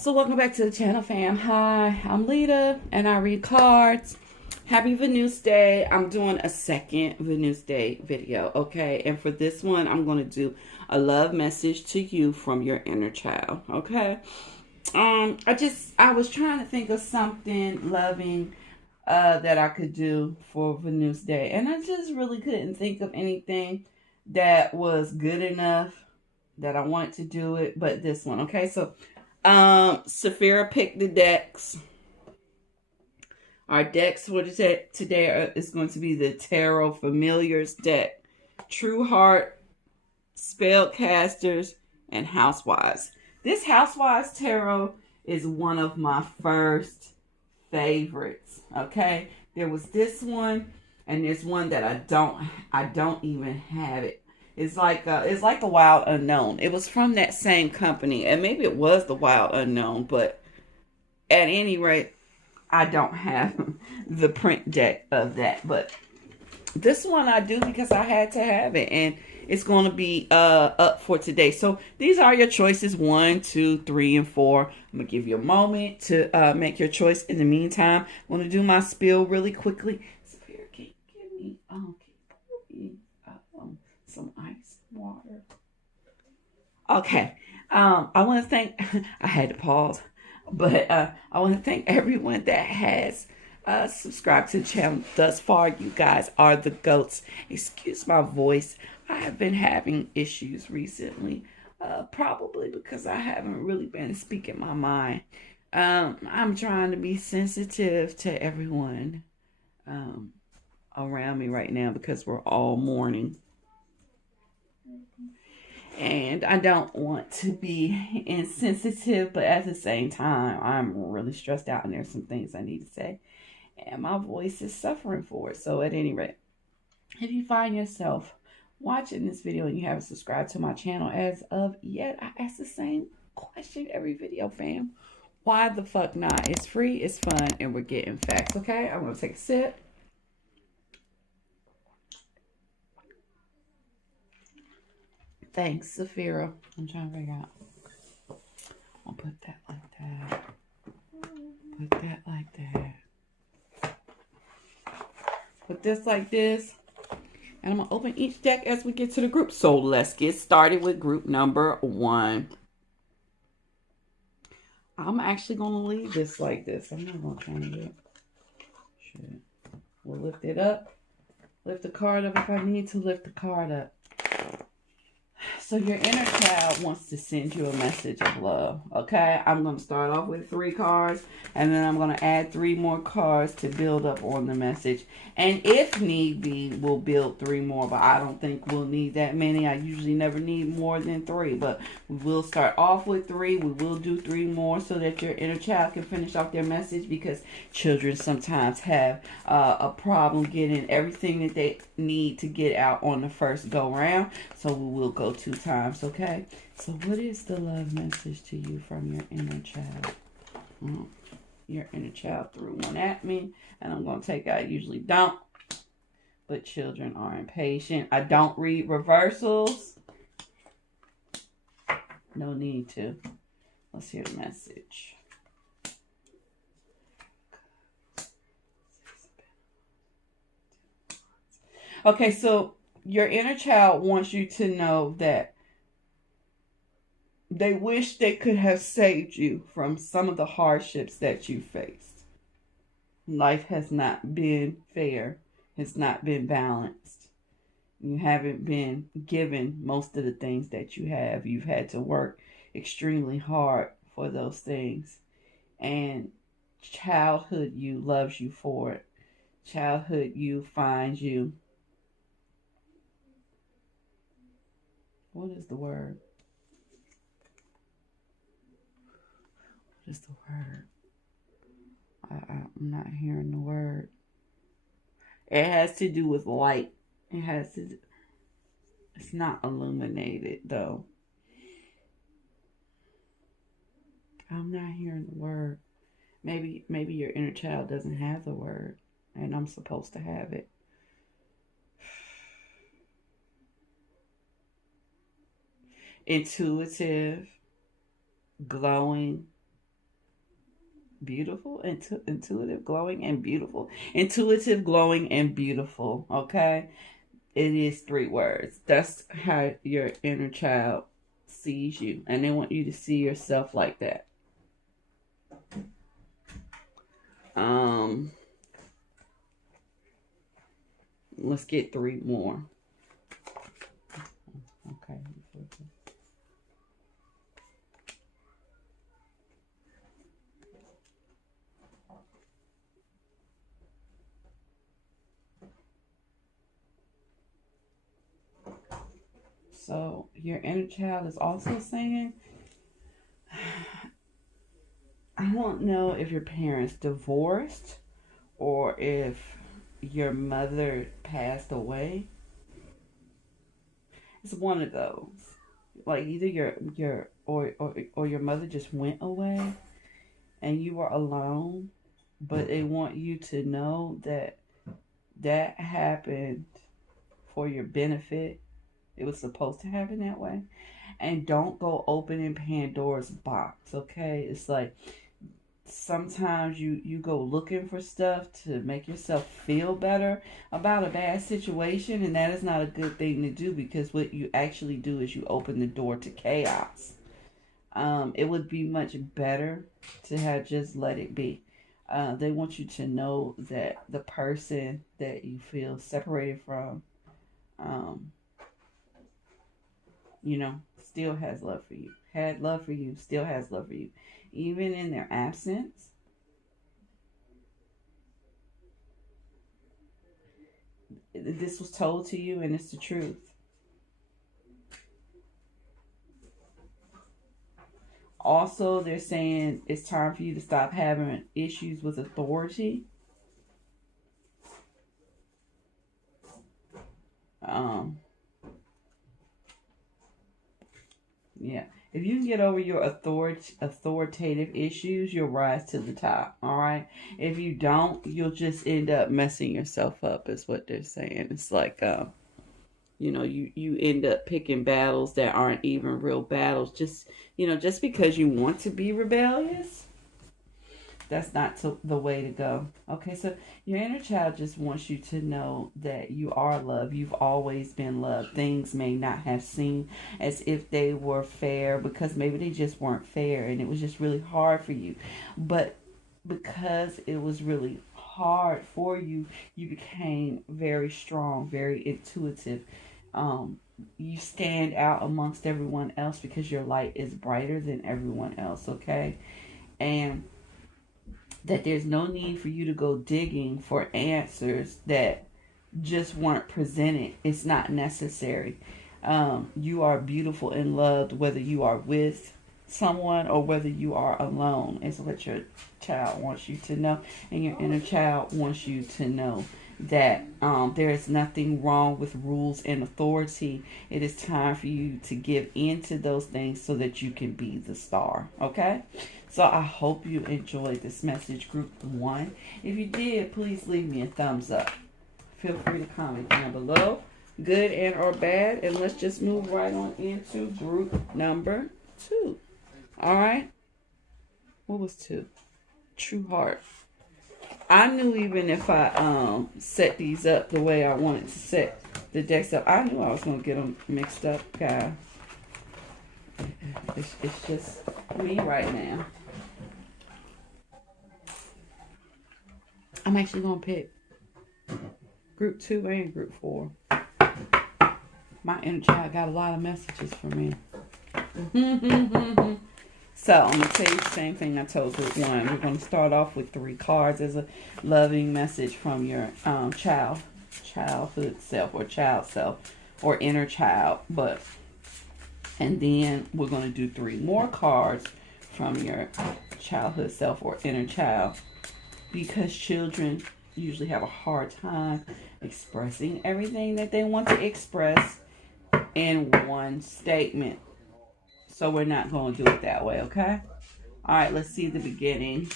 So welcome back to the channel, fam. Hi, I'm Lita and I read cards. Happy Venus Day. I'm doing a second Venus Day video, okay? And for this one, I'm going to do a love message to you from your inner child, okay? I was trying to think of something loving that I could do for Venus Day, and I just really couldn't think of anything that was good enough that I wanted to do it, but this one, okay? So Saphira picked the decks. Our decks for today is going to be the Tarot Familiars deck, True Heart, Spellcasters, and Housewives. This Housewives Tarot is one of my first favorites. Okay, there was this one, and there's one that I don't even have it. It's like the Wild Unknown. It was from that same company, and maybe it was the Wild Unknown, but at any rate, I don't have the print deck of that. But this one I do because I had to have it, and it's going to be up for today. So these are your choices: 1, 2, 3, and 4. I'm gonna give you a moment to make your choice. In the meantime, I'm gonna do my spiel really quickly. Saphira, can you give me some ice water? Okay. I want to thank. I had to pause, but I want to thank everyone that has subscribed to the channel thus far. You guys are the GOATs. Excuse my voice. I have been having issues recently, probably because I haven't really been speaking my mind. I'm trying to be sensitive to everyone around me right now because we're all mourning. And I don't want to be insensitive, but at the same time, I'm really stressed out and there's some things I need to say. And my voice is suffering for it. So at any rate, if you find yourself watching this video and you haven't subscribed to my channel as of yet, I ask the same question every video, fam. Why the fuck not? It's free, it's fun, and we're getting facts, okay? I'm going to take a sip. Thanks, Saphira. I'm trying to figure out. I'll put that like that. Put that like that. Put this like this. And I'm going to open each deck as we get to the group. So let's get started with group number 1. I'm actually going to leave this like this. I'm not going to change it. Shit. We'll lift it up. Lift the card up if I need to lift the card up. So your inner child wants to send you a message of love, okay? I'm going to start off with 3 cards, and then I'm going to add 3 more cards to build up on the message. And if need be, we'll build 3 more, but I don't think we'll need that many. I usually never need more than 3, but we will start off with 3. We will do 3 more so that your inner child can finish off their message, because children sometimes have a problem getting everything that they need to get out on the first go round. So we will go 2 times, okay? So what is the love message to you from your inner child? Your inner child threw one at me, and I'm going to take out. I usually don't, but children are impatient. I don't read reversals. No need to. Let's hear the message. Okay, so your inner child wants you to know that they wish they could have saved you from some of the hardships that you faced. Life has not been fair. It's not been balanced. You haven't been given most of the things that you have. You've had to work extremely hard for those things. And childhood you loves you for it. Childhood you finds you. What is the word? What is the word? I'm not hearing the word. It has to do with light. It has to. It's not illuminated though. I'm not hearing the word. Maybe your inner child doesn't have the word, and I'm supposed to have it. Intuitive, glowing, beautiful, intuitive, glowing, and beautiful. Intuitive, glowing, and beautiful. Okay? It is 3 words. That's how your inner child sees you. And they want you to see yourself like that. Let's get 3 more. Okay. So your inner child is also saying, I don't know if your parents divorced or if your mother passed away. It's one of those. Like either or your mother just went away and you were alone, but they want you to know that that happened for your benefit. It was supposed to happen that way. And don't go opening Pandora's box, okay? It's like sometimes you go looking for stuff to make yourself feel better about a bad situation, and that is not a good thing to do, because what you actually do is you open the door to chaos. It would be much better to have just let it be. They want you to know that the person that you feel separated from, still has love for you. Had love for you, still has love for you. Even in their absence. This was told to you and it's the truth. Also, they're saying it's time for you to stop having issues with authority. Yeah. If you can get over your authoritative issues, you'll rise to the top. All right. If you don't, you'll just end up messing yourself up, is what they're saying. It's like, you end up picking battles that aren't even real battles. Just because you want to be rebellious, that's not the way to go. Okay, so your inner child just wants you to know that you are loved. You've always been loved. Things may not have seemed as if they were fair, because maybe they just weren't fair and it was just really hard for you. But because it was really hard for you, you became very strong, very intuitive. You stand out amongst everyone else because your light is brighter than everyone else, okay? And that there's no need for you to go digging for answers that just weren't presented. It's not necessary. You are beautiful and loved whether you are with someone or whether you are alone. It's what your child wants you to know. And your inner child wants you to know that there is nothing wrong with rules and authority. It is time for you to give in to those things so that you can be the star. Okay? So I hope you enjoyed this message, group 1. If you did, please leave me a thumbs up. Feel free to comment down below, good and or bad. And let's just move right on into group number 2. All right? What was 2? True Heart. I knew even if I set these up the way I wanted to set the decks up, I knew I was going to get them mixed up, guys. It's just me right now. I'm actually going to pick group 2 and group 4. My inner child got a lot of messages for me. So I'm going to tell you the same thing I told group 1. We're going to start off with 3 cards as a loving message from your childhood self or child self or inner child. And then we're going to do 3 more cards from your childhood self or inner child, because children usually have a hard time expressing everything that they want to express in one statement. So we're not going to do it that way, okay? All right, let's see the beginning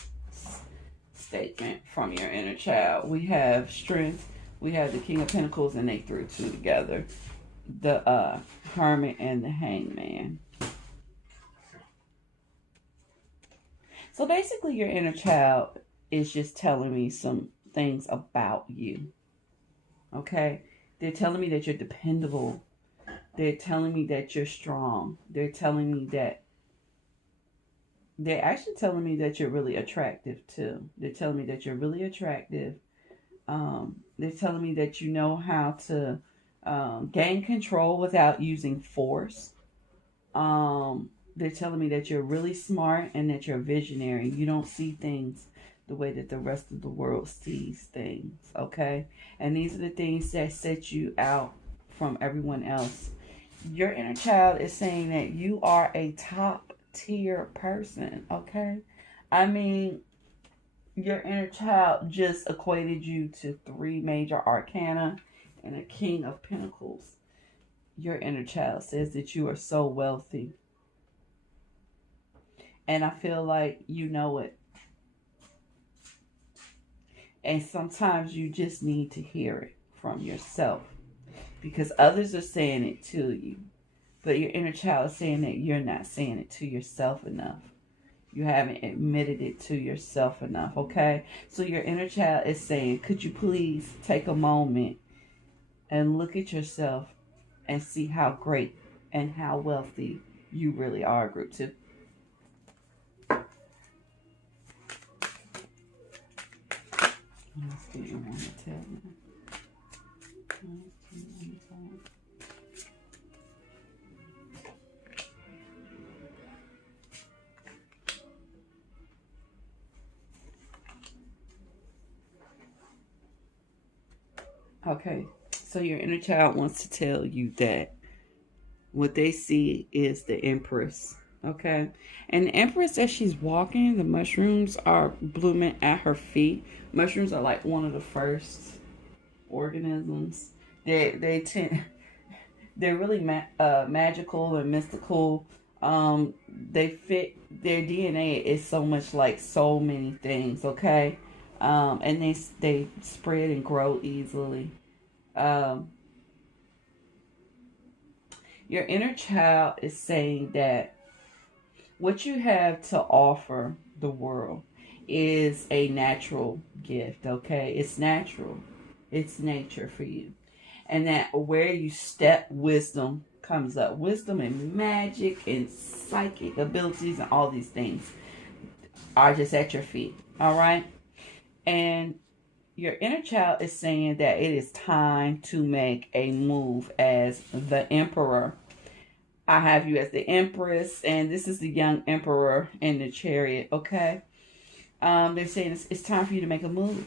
statement from your inner child. We have Strength. We have the King of Pentacles, and they threw 2 together. The Hermit and the Hangman. So basically, your inner child is just telling me some things about you. Okay? They're telling me that you're dependable. They're telling me that you're strong. They're actually telling me that you're really attractive too. They're telling me that you're really attractive. They're telling me that you know how to gain control without using force. They're telling me that you're really smart and that you're visionary. You don't see things the way that the rest of the world sees things, okay? And these are the things that set you out from everyone else. Your inner child is saying that you are a top tier person, okay? I mean, your inner child just equated you to 3 major arcana and a king of pentacles. Your inner child says that you are so wealthy. And I feel like you know it. And sometimes you just need to hear it from yourself. Because others are saying it to you. But your inner child is saying that you're not saying it to yourself enough. You haven't admitted it to yourself enough, okay? So your inner child is saying, could you please take a moment and look at yourself and see how great and how wealthy you really are, group 2. Let's see what you want to tell me. Okay, so your inner child wants to tell you that what they see is the Empress, okay? And the Empress, as she's walking, the mushrooms are blooming at her feet. Mushrooms are like one of the first organisms. They're really magical and mystical. They fit, their DNA is so much like so many things, okay? And they spread and grow easily. Your inner child is saying that what you have to offer the world is a natural gift, okay? It's natural. It's nature for you. And that where you step, wisdom comes up. Wisdom and magic and psychic abilities and all these things are just at your feet, all right? And your inner child is saying that it is time to make a move as the emperor. I have you as the empress, and this is the young emperor in the chariot, okay? They're saying it's time for you to make a move.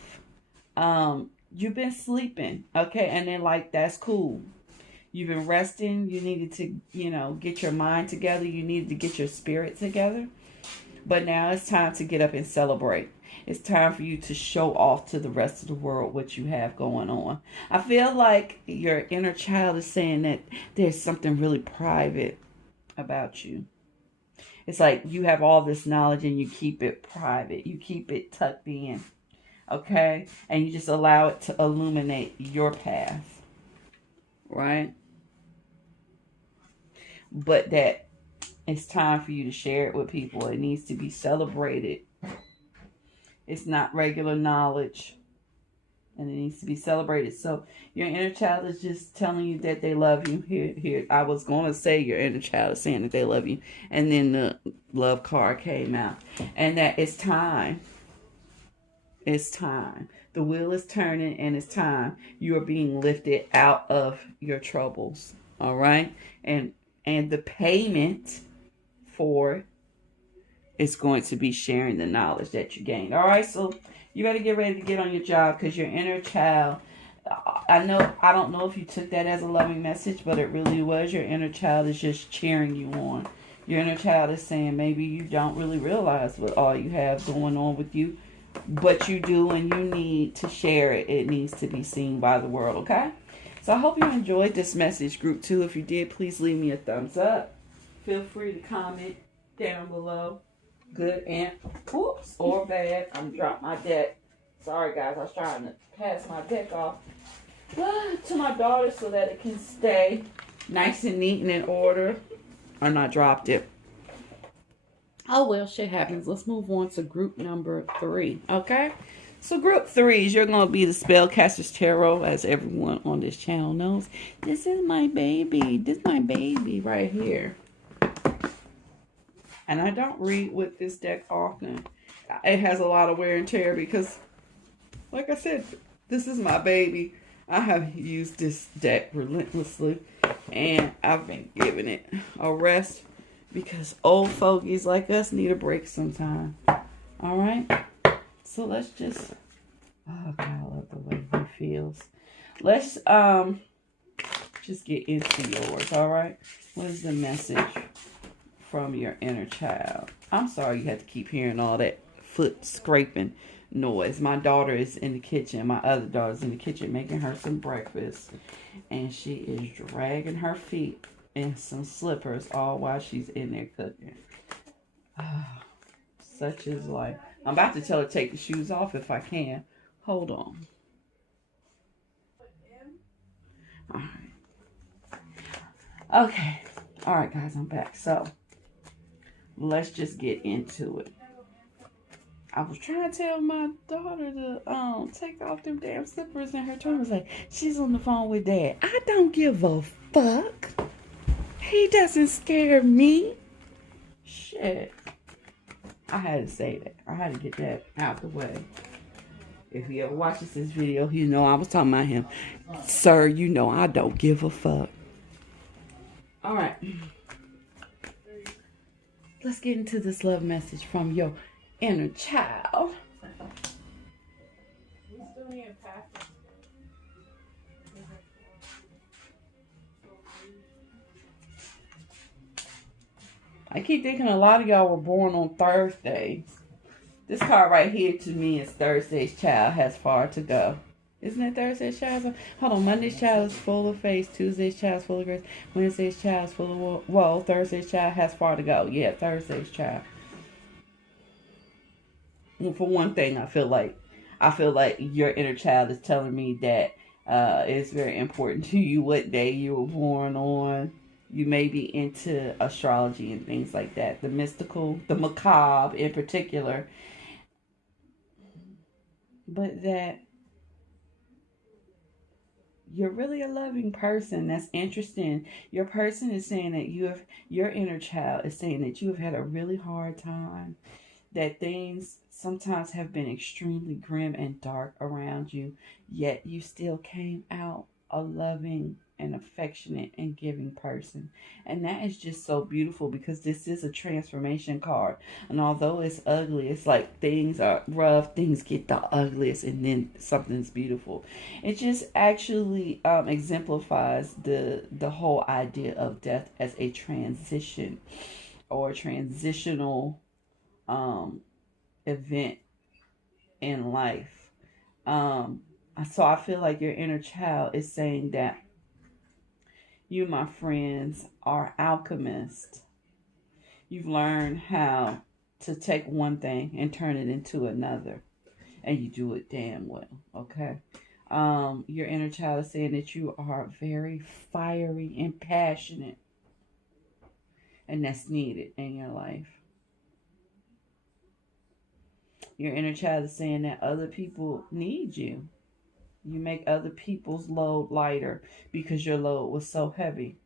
You've been sleeping, okay? And they're like, that's cool. You've been resting. You needed to, get your mind together. You needed to get your spirit together. But now it's time to get up and celebrate. It's time for you to show off to the rest of the world what you have going on. I feel like your inner child is saying that there's something really private about you. It's like you have all this knowledge and you keep it private. You keep it tucked in. Okay? And you just allow it to illuminate your path. Right? But that it's time for you to share it with people. It needs to be celebrated. It's not regular knowledge. And it needs to be celebrated. So your inner child is just telling you that they love you. Here. I was going to say your inner child is saying that they love you. And then the love card came out. And that it's time. It's time. The wheel is turning and it's time. You are being lifted out of your troubles. All right? And the payment for it's going to be sharing the knowledge that you gained. All right, so you better get ready to get on your job because your inner child, I don't know if you took that as a loving message, but it really was. Your inner child is just cheering you on. Your inner child is saying maybe you don't really realize what all you have going on with you, but you do and you need to share it. It needs to be seen by the world, okay? So I hope you enjoyed this message, Group 2. If you did, please leave me a thumbs up. Feel free to comment down below. Good and whoops or bad. I'm dropped my deck. Sorry guys, I was trying to pass my deck off to my daughter so that it can stay nice and neat and in order. Or not dropped it. Oh, well, shit happens. Let's move on to group number 3, okay? So group 3 is you're going to be the Spellcaster's Tarot, as everyone on this channel knows. This is my baby. This is my baby right here. And I don't read with this deck often. It has a lot of wear and tear because, like I said, this is my baby. I have used this deck relentlessly. And I've been giving it a rest because old fogies like us need a break sometime. Alright? So let's just... Oh, God, I love the way he feels. Let's just get into yours, alright? What is the message from your inner child? I'm sorry you had to keep hearing all that foot scraping noise. My daughter is in the kitchen. My other daughter's in the kitchen making her some breakfast. And she is dragging her feet in some slippers all while she's in there cooking. Such is life. I'm about to tell her to take the shoes off if I can. Hold on. Alright. Okay. Alright, guys, I'm back. So, let's just get into it. I was trying to tell my daughter to take off them damn slippers, and her tone was like, she's on the phone with Dad. I don't give a fuck. He doesn't scare me. Shit. I had to say that. I had to get that out the way. If he ever watches this video, you know I was talking about him. Sir, you know I don't give a fuck. Alright. Let's get into this love message from your inner child. I keep thinking a lot of y'all were born on Thursdays. This card right here to me is Thursday's child has far to go. Isn't it Thursday's child? Hold on. Monday's child is full of faith. Tuesday's child is full of grace. Wednesday's child is full of woe. Thursday's child has far to go. Yeah, Thursday's child. Well, for one thing, I feel like your inner child is telling me that it's very important to you what day you were born on. You may be into astrology and things like that. The mystical, the macabre in particular. But that you're really a loving person. That's interesting. Your person is saying that your inner child is saying that you have had a really hard time. That things sometimes have been extremely grim and dark around you, yet you still came out a loving and affectionate and giving person. And that is just so beautiful because this is a transformation card. And although it's ugly, it's like things are rough, things get the ugliest, and then something's beautiful. It just actually exemplifies the whole idea of death as a transition or a transitional event in life. So I feel like your inner child is saying that you, my friends, are alchemists. You've learned how to take one thing and turn it into another. And you do it damn well, okay? Your inner child is saying that you are very fiery and passionate. And that's needed in your life. Your inner child is saying that other people need you. You make other people's load lighter because your load was so heavy.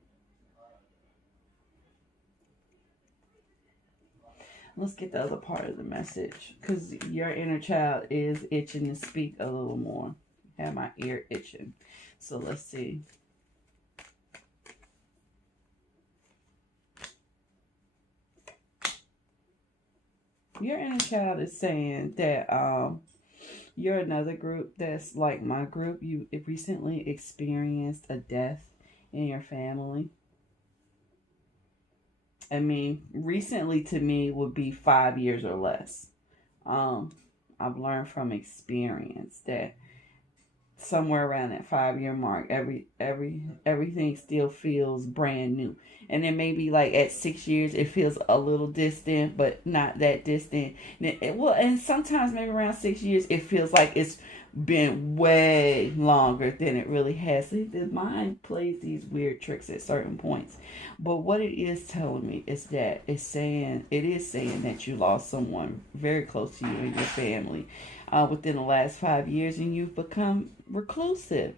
Let's get the other part of the message because your inner child is itching to speak a little more. I have my ear itching. So let's see. Your inner child is saying that you're another group that's like my group. You recently experienced a death in your family. I mean, recently to me would be 5 years or less. I've learned from experience that somewhere around that 5-year mark, everything still feels brand new. And then maybe like at 6 years, it feels a little distant, but not that distant. And sometimes maybe around 6 years, it feels like it's been way longer than it really has. See, the mind plays these weird tricks at certain points. But what it is telling me is that it is saying that you lost someone very close to you and your family within the last 5 years, and you've become reclusive.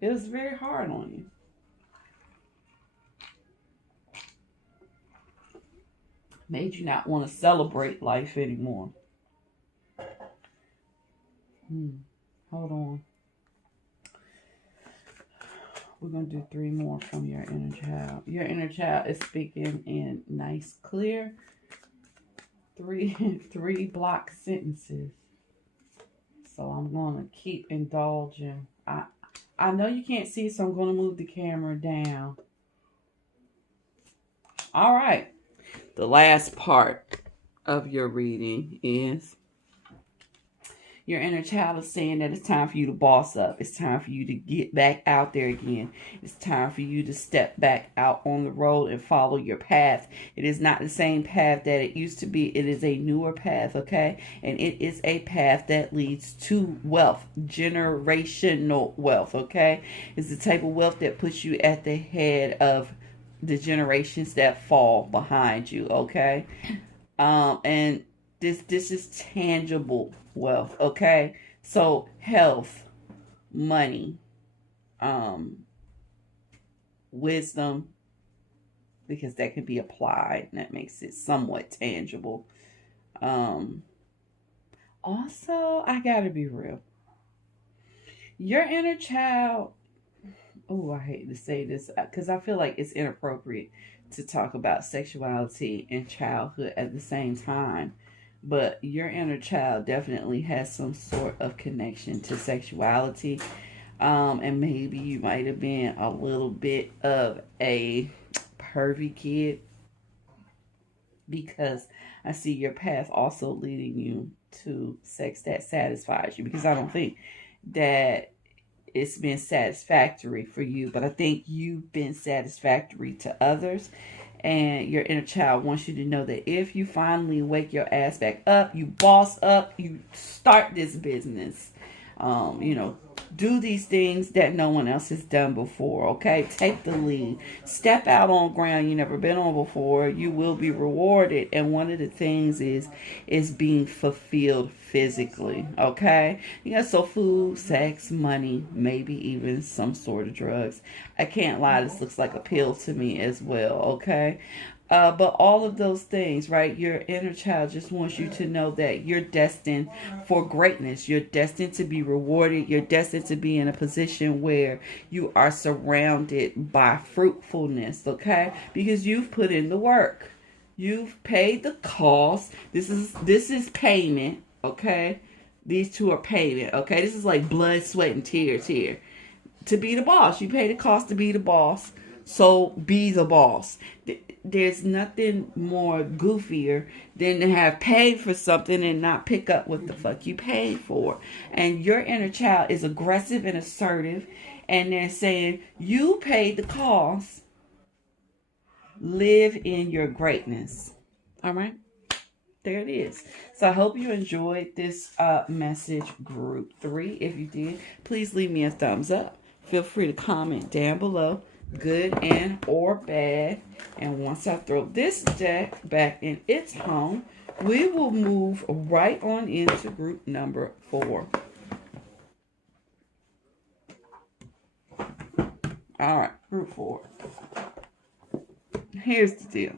It was very hard on you. Made you not want to celebrate life anymore. Hold on. We're going to do 3 more from your inner child. Your inner child is speaking in nice, clear, three block sentences. So I'm going to keep indulging. I know you can't see, so I'm going to move the camera down. All right. The last part of your reading is your inner child is saying that it's time for you to boss up. It's time for you to get back out there again. It's time for you to step back out on the road and follow your path. It is not the same path that it used to be. It is a newer path, okay? And it is a path that leads to wealth, generational wealth, okay? It's the type of wealth that puts you at the head of the generations that fall behind you, okay? And this is tangible wealth, okay? So health, money, wisdom, because that can be applied and that makes it somewhat tangible. Also, I gotta be real. Your inner child, oh, I hate to say this because I feel like it's inappropriate to talk about sexuality and childhood at the same time. But your inner child definitely has some sort of connection to sexuality. And maybe you might have been a little bit of a pervy kid, because I see your path also leading you to sex that satisfies you, because I don't think that it's been satisfactory for you, but I think you've been satisfactory to others. And your inner child wants you to know that if you finally wake your ass back up, you boss up, you start this business, do these things that no one else has done before, okay? Take the lead. Step out on ground you never been on before. You will be rewarded. And one of the things is being fulfilled physically, okay? So food, sex, money, maybe even some sort of drugs. I can't lie, this looks like a pill to me as well, okay? But all of those things, right? Your inner child just wants you to know that you're destined for greatness. You're destined to be rewarded. You're destined to be in a position where you are surrounded by fruitfulness, okay? Because you've put in the work. You've paid the cost. This is payment, okay? These two are payment, okay? This is like blood, sweat, and tears here. To be the boss. You pay the cost to be the boss. So be the boss. There's nothing more goofier than to have paid for something and not pick up what the fuck you paid for. And your inner child is aggressive and assertive, and they're saying, you paid the cost. Live in your greatness. All right? There it is. So I hope you enjoyed this message group 3. If you did, please leave me a thumbs up. Feel free to comment down below, good and or bad. And once I throw this deck back in its home, we will move right on into group number 4. All right, group 4. Here's the deal.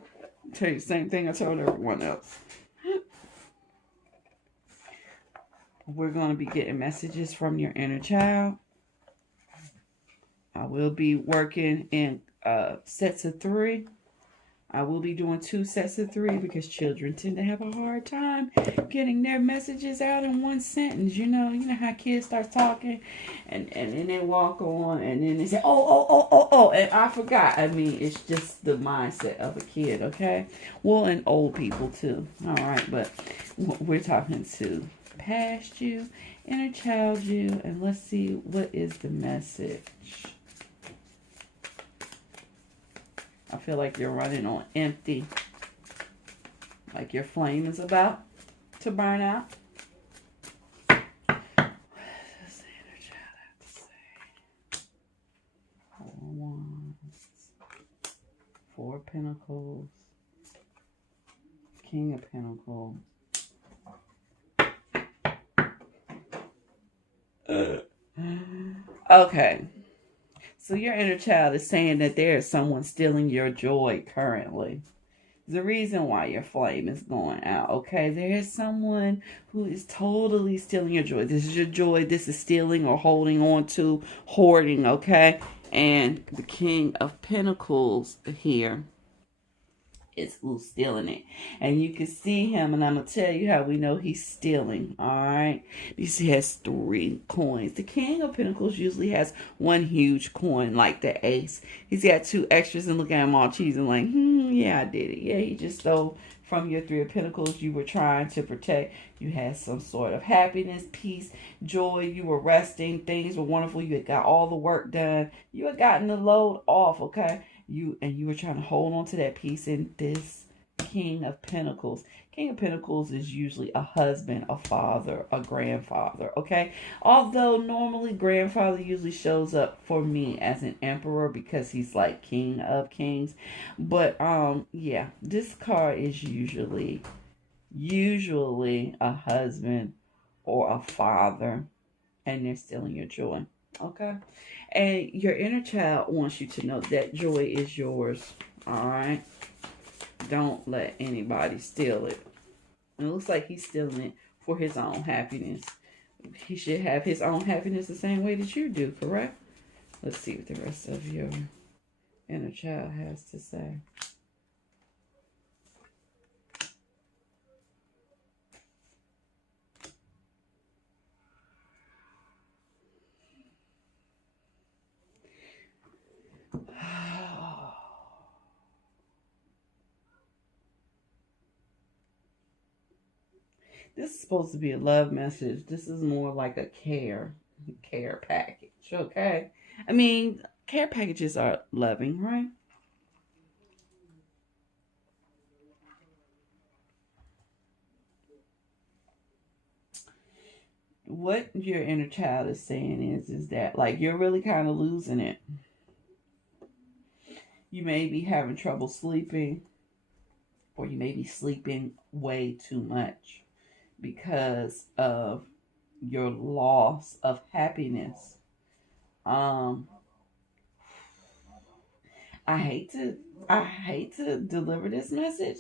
I'll tell you the same thing I told everyone else. We're going to be getting messages from your inner child. I will be working in sets of 3. I will be doing 2 sets of 3 because children tend to have a hard time getting their messages out in one sentence. You know how kids start talking and then they walk on and then they say, oh, and I forgot. I mean, it's just the mindset of a kid, okay? Well, and old people too. All right, but we're talking to past you, inner child you, and let's see, what is the message? I feel like you're running on empty. Like your flame is about to burn out. What does the inner child have to say? 4 Wands, 4 Pentacles, King of Pentacles. Okay. So your inner child is saying that there is someone stealing your joy currently. The reason why your flame is going out, okay? There is someone who is totally stealing your joy. This is your joy. This is stealing or holding on to, hoarding, okay? And the King of Pentacles here is who's stealing it. And you can see him, and I'm going to tell you how we know he's stealing, all right? He has 3 coins. The King of Pentacles usually has 1 huge coin, like the ace. He's got 2 extras and look at him all cheesing like, yeah, I did it. Yeah, he just stole from your 3 of Pentacles you were trying to protect. You had some sort of happiness, peace, joy. You were resting. Things were wonderful. You had got all the work done. You had gotten the load off, okay? You were trying to hold on to that peace in this King of Pentacles. King of Pentacles is usually a husband, a father, a grandfather, okay? Although normally grandfather usually shows up for me as an emperor because he's like king of kings. But yeah, this card is usually a husband or a father, and they're stealing your joy, okay? And your inner child wants you to know that joy is yours, all right? Don't let anybody steal it. It looks like he's stealing it for his own happiness. He should have his own happiness the same way that you do, correct? Let's see what the rest of your inner child has to say. This is supposed to be a love message. This is more like a care package, okay? I mean, care packages are loving, right? What your inner child is saying is that, like, you're really kind of losing it. You may be having trouble sleeping, or you may be sleeping way too much because of your loss of happiness. I hate to deliver this message.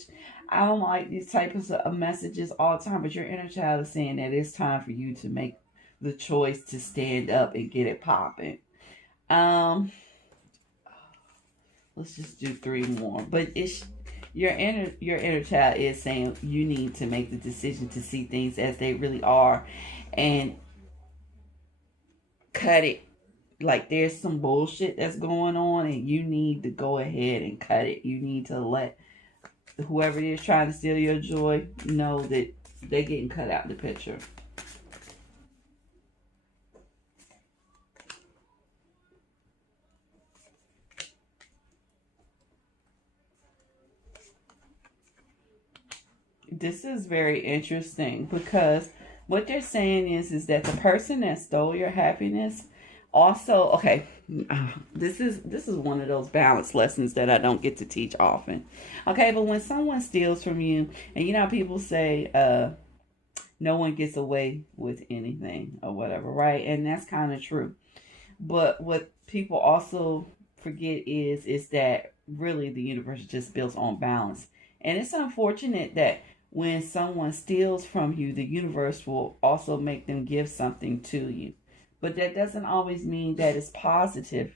I don't like these types of messages all the time, but your inner child is saying that it's time for you to make the choice to stand up and get it popping. Let's just do 3 more. But it's your inner child is saying you need to make the decision to see things as they really are and cut it. Like there's some bullshit that's going on and you need to go ahead and cut it. You need to let whoever is trying to steal your joy know that they're getting cut out of the picture. This is very interesting because what they're saying is that the person that stole your happiness also, okay, this is one of those balance lessons that I don't get to teach often. Okay, but when someone steals from you, and you know people say no one gets away with anything or whatever, right? And that's kind of true. But what people also forget is that really the universe is just built on balance. And it's unfortunate that when someone steals from you, the universe will also make them give something to you. But that doesn't always mean that it's positive.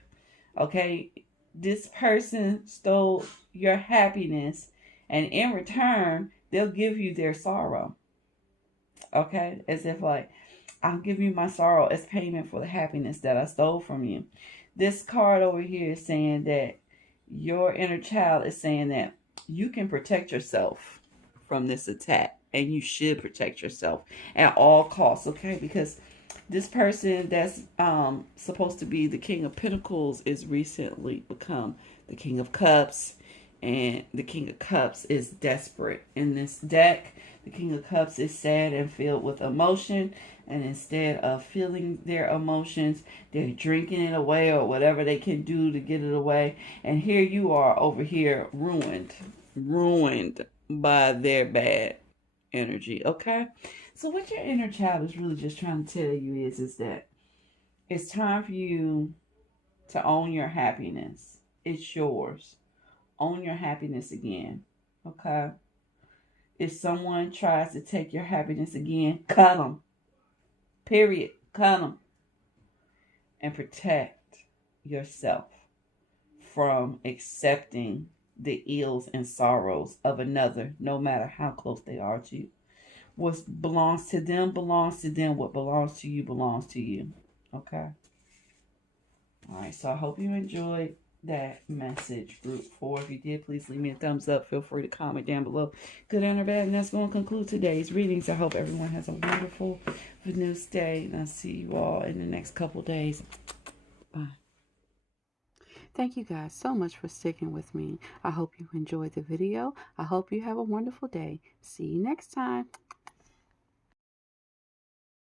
Okay? This person stole your happiness, and in return, they'll give you their sorrow. Okay? As if like, I'll give you my sorrow as payment for the happiness that I stole from you. This card over here is saying that your inner child is saying that you can protect yourself from this attack, and you should protect yourself at all costs, okay? Because this person that's supposed to be the King of Pentacles is recently become the King of Cups. And the King of Cups is desperate. In this deck, the King of Cups is sad and filled with emotion. And instead of feeling their emotions, they're drinking it away or whatever they can do to get it away. And here you are over here ruined by their bad energy. Okay? So what your inner child is really just trying to tell you is that it's time for you to own your happiness. It's yours. Own your happiness again. Okay? If someone tries to take your happiness again, cut them. Period. Cut them. And protect yourself from accepting the ills and sorrows of another, no matter how close they are to you. What belongs to them belongs to them. What belongs to you belongs to you. Okay? All right, so I hope you enjoyed that message, group 4. If you did, please leave me a thumbs up. Feel free to comment down below, good and or bad. And that's going to conclude today's readings. I hope everyone has a wonderful Venus day, and I'll see you all in the next couple days. Bye. Thank you guys so much for sticking with me. I hope you enjoyed the video. I hope you have a wonderful day. See you next time.